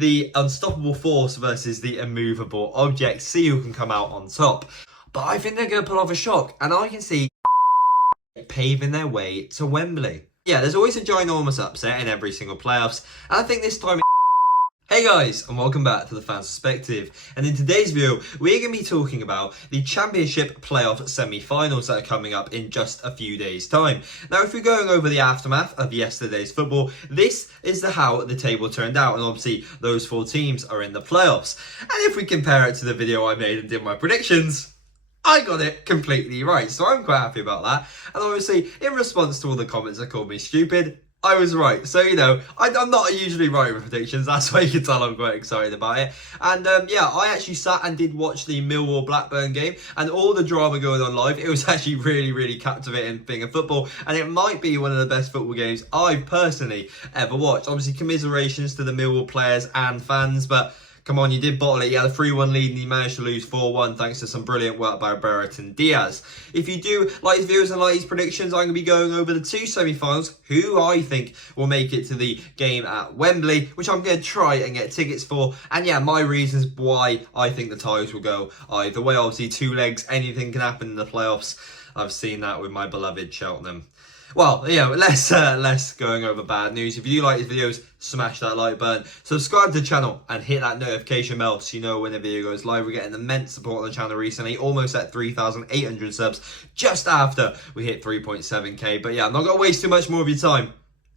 the unstoppable force versus the immovable object. See who can come out on top. But I think they're going to pull off a shock, and I can see paving their way to Wembley. Yeah, there's always a ginormous upset in every single playoffs, and I think this time... Hey guys, and welcome back to the Fans Perspective. And in today's video, we're going to be talking about the Championship playoff semi-finals that are coming up in just a few days' time. Now, if we're going over the aftermath of yesterday's football, this is how the table turned out, and obviously those four teams are in the playoffs. And if we compare it to the video I made and did my predictions, I got it completely right, so I'm quite happy about that. And obviously, in response to all the comments that called me stupid, I was right. So, you know, I'm not usually right with predictions. That's why you can tell I'm quite excited about it. And, yeah, I actually sat and did watch the Millwall-Blackburn game and all the drama going on live. It was actually really, really captivating being a football. And it might be one of the best football games I've personally ever watched. Obviously, commiserations to the Millwall players and fans, but... come on, you did bottle it. You had a 3-1 lead and you managed to lose 4-1 thanks to some brilliant work by Borough and Diaz. If you do like these videos and like these predictions, I'm going to be going over the two semi-finals, who I think will make it to the game at Wembley, which I'm going to try and get tickets for. And yeah, my reasons why I think the ties will go either way. Obviously, two legs, anything can happen in the playoffs. I've seen that with my beloved Cheltenham. Well, yeah, less going over bad news. If you do like these videos, smash that like button, subscribe to the channel and hit that notification bell so you know when the video goes live. We're getting immense support on the channel recently, almost at 3,800 subs, just after we hit 3.7k. But yeah, I'm not going to waste too much more of your time.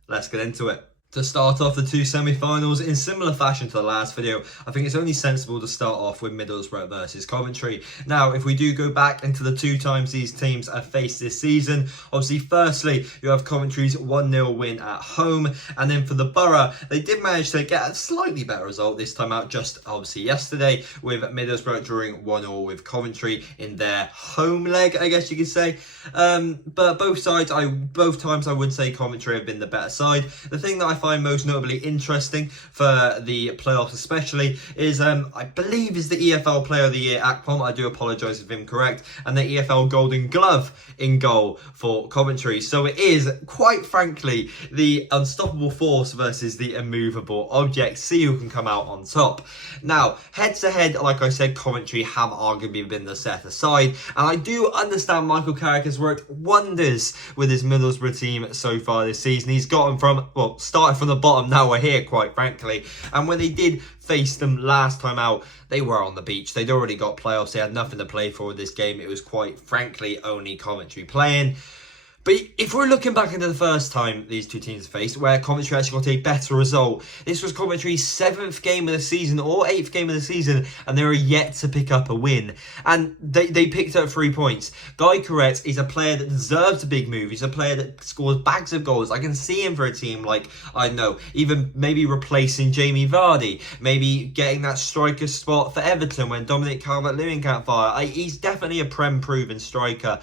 Let's get into it. To start off the two semi-finals, in similar fashion to the last video, I think it's only sensible to start off with Middlesbrough versus Coventry. Now, if we do go back into the two times these teams have faced this season, obviously, firstly, you have Coventry's 1-0 win at home, and then for the Borough, they did manage to get a slightly better result this time out, just obviously yesterday, with Middlesbrough drawing 1-1 with Coventry in their home leg, I guess you could say. But both times I would say Coventry have been the better side. The thing that I find most notably interesting for the playoffs especially is I believe is the EFL Player of the Year Akpom. I do apologise if incorrect, and the EFL Golden Glove in goal for Coventry. So it is quite frankly the unstoppable force versus the immovable object. See who can come out on top. Now, head to head, like I said, Coventry have arguably been the set aside, and I do understand Micheal Carrick has worked wonders with his Middlesbrough team so far this season. He's gotten from, well, started from the bottom, now we're here, quite frankly. And when they did face them last time out, they were on the beach. They'd already got playoffs. They had nothing to play for this game. It was quite frankly only Coventry playing. But if we're looking back into the first time these two teams faced, where Coventry actually got a better result, this was Coventry's 7th game of the season or 8th game of the season, and they were yet to pick up a win. And they picked up 3 points. Gyokeres is a player that deserves a big move. He's a player that scores bags of goals. I can see him for a team like, I don't know, even maybe replacing Jamie Vardy, maybe getting that striker spot for Everton when Dominic Calvert-Lewin can't fire. He's definitely a Prem-proven striker.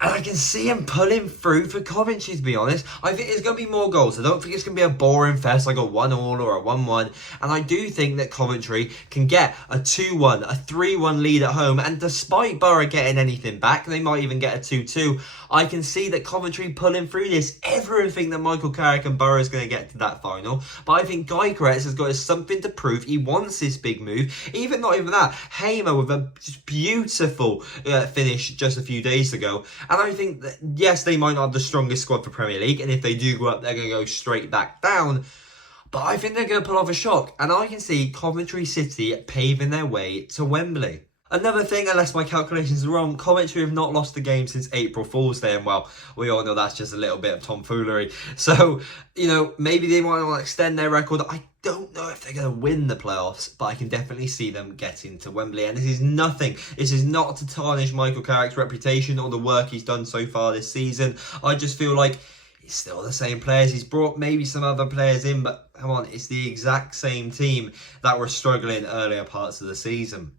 And I can see him pulling through for Coventry, to be honest. I think there's going to be more goals. I don't think it's going to be a boring fest like a 1-1 or a 1-1. And I do think that Coventry can get a 2-1, a 3-1 lead at home. And despite Borough getting anything back, they might even get a 2-2. I can see that Coventry pulling through this. Everyone think that Micheal Carrick and Borough is going to get to that final. But I think Gyokeres has got something to prove. He wants this big move. Not even that. Hamer with a beautiful finish just a few days ago. And I think that, yes, they might not have the strongest squad for Premier League. And if they do go up, they're going to go straight back down. But I think they're going to pull off a shock. And I can see Coventry City paving their way to Wembley. Another thing, unless my calculations are wrong, Coventry have not lost a game since April Fool's Day. And, well, we all know that's just a little bit of tomfoolery. So, you know, maybe they might want to extend their record. I don't know if they're going to win the playoffs, but I can definitely see them getting to Wembley. And this is nothing. This is not to tarnish Micheal Carrick's reputation or the work he's done so far this season. I just feel like it's still the same players. He's brought maybe some other players in, but come on, it's the exact same team that were struggling earlier parts of the season.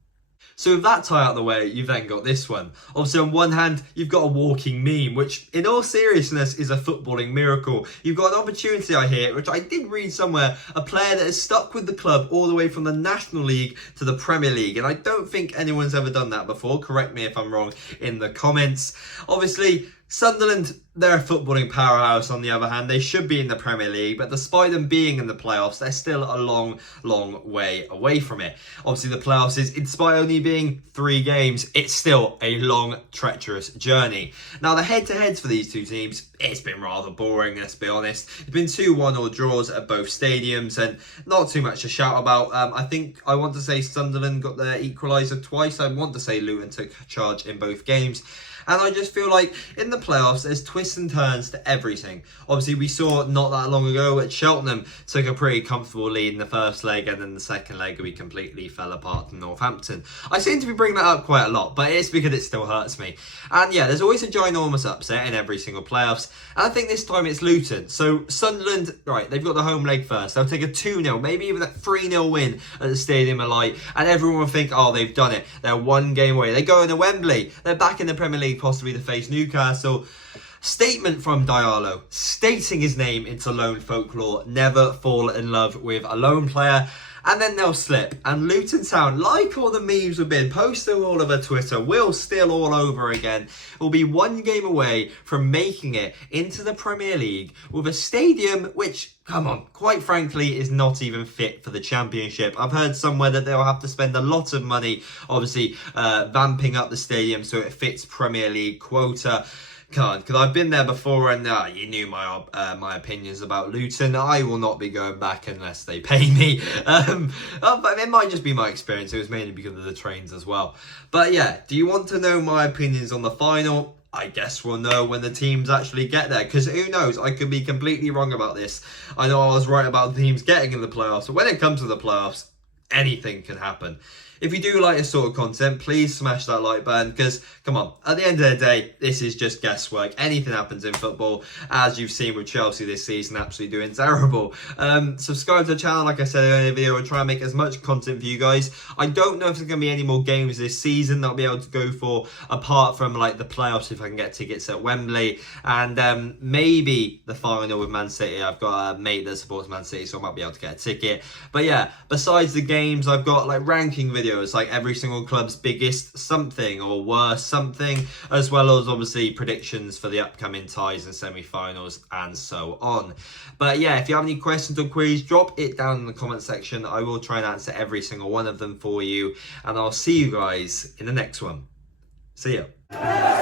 So with that tie out of the way, you've then got this one. Obviously, on one hand, you've got a walking meme, which in all seriousness is a footballing miracle. You've got an opportunity, I hear, which I did read somewhere, a player that has stuck with the club all the way from the National League to the Premier League. And I don't think anyone's ever done that before. Correct me if I'm wrong in the comments. Obviously, Sunderland, they're a footballing powerhouse on the other hand. They should be in the Premier League, but despite them being in the playoffs, they're still a long, long way away from it. Obviously, the playoffs is, despite only being 3 games, it's still a long, treacherous journey. Now, the head-to-heads for these two teams, it's been rather boring, let's be honest. It's been 2-1 or draws at both stadiums, and not too much to shout about. I want to say Sunderland got their equaliser twice. I want to say Luton took charge in both games. And I just feel like in the playoffs, there's twists and turns to everything. Obviously, we saw not that long ago at Cheltenham took a pretty comfortable lead in the first leg, and then the second leg we completely fell apart to Northampton. I seem to be bringing that up quite a lot, but it's because it still hurts me. And yeah, there's always a ginormous upset in every single playoffs. And I think this time it's Luton. So Sunderland, right, they've got the home leg first. They'll take a 2-0, maybe even a 3-0 win at the Stadium of Light. And everyone will think, oh, they've done it. They're 1 game away. They go into Wembley. They're back in the Premier League, possibly to face Newcastle. Statement from Diallo, stating his name into lone folklore, never fall in love with a lone player. And then they'll slip. And Luton Town, like all the memes have been posted all over Twitter, will still all over again. Will be 1 game away from making it into the Premier League with a stadium which, come on, quite frankly, is not even fit for the Championship. I've heard somewhere that they'll have to spend a lot of money, obviously, vamping up the stadium so it fits Premier League quota. Can't, because I've been there before, and you knew my opinions about Luton. I will not be going back unless they pay me. But it might just be my experience. It was mainly because of the trains as well. But yeah, do you want to know my opinions on the final? I guess we'll know when the teams actually get there, because who knows, I could be completely wrong about this. I know I was right about the teams getting in the playoffs, but when it comes to the playoffs, anything can happen. If you do like this sort of content, please smash that like button, because, come on, at the end of the day, this is just guesswork. Anything happens in football, as you've seen with Chelsea this season, absolutely doing terrible. Subscribe to the channel, like I said in the video. We'll try and make as much content for you guys. I don't know if there's going to be any more games this season that I'll be able to go for, apart from, like, the playoffs, if I can get tickets at Wembley, and maybe the final with Man City. I've got a mate that supports Man City, so I might be able to get a ticket. But yeah, besides the games, I've got, like, ranking videos, like every single club's biggest something or worst something, as well as obviously predictions for the upcoming ties and semi-finals and so on. But yeah, if you have any questions or queries, drop it down in the comment section. I will try and answer every single one of them for you, and I'll see you guys in the next one. See ya.